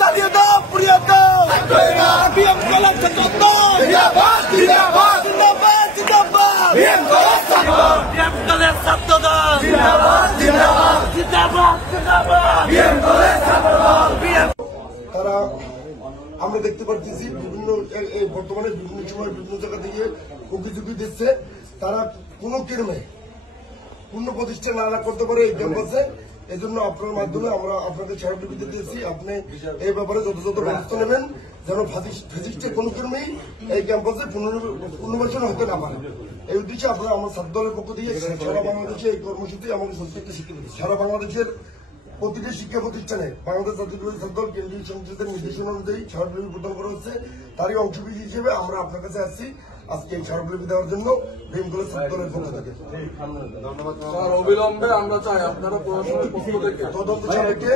চালিয়ে দাও, পুড়িয়ে দাও, বিএম কলেজ ছাত্রদল জিন্দাবাদ, জিন্দাবাদ, জিন্দাবাদ, জিন্দাবাদ, বিএম কলেজ ছাত্রদল, বিএম কলেজ ছাত্রদল জিন্দাবাদ, জিন্দাবাদ, জিন্দাবাদ, জিন্দাবাদ, বিএম কলেজ ছাত্রদল। তারা আমরা দেখতে পাচ্ছি বিভিন্ন বর্তমানে বিভিন্ন সময় বিভিন্ন জায়গা থেকে হুমকি দিচ্ছে। তারা কোনো কেরমে পূর্ণ প্রতিষ্ঠা না করতে পারে এই ক্যাম্পাসে। এই জন্য আপনার মাধ্যমে আমরা আপনাকে স্মারকলিপি দিয়েছি। আপনি এই ব্যাপারে যথাযথ ব্যবস্থা নেবেন যেন ফ্যাসিস্টের কোনো কর্মী এই ক্যাম্পাসে পুনর্বাসন হতে না পারে। এই উদ্দেশ্যে আপনারা আমার ছাত্র দলের পক্ষ থেকে সারা বাংলাদেশে এই কর্মসূচি আমাকে প্রত্যেকটা শিক্ষা দিচ্ছে। সারা বাংলাদেশের প্রতিটি শিক্ষা প্রতিষ্ঠানে বাংলাদেশ জাতীয়তাবাদী ছাত্র দল কেন্দ্রীয় সংসদের নির্দেশনা অনুযায়ী স্মারকলিপি প্রদান করা হচ্ছে। তারই অংশবিশেষ হিসেবে আমরা আপনার কাছে আসছি আজকে এই স্মারকলিপি দেওয়ার জন্য বিএম কলেজ ছাত্র দলের পক্ষ থেকে। স্যার, অবিলম্বে আমরা চাই আপনারা প্রশাসনের পক্ষ থেকে তদন্ত সাপেক্ষে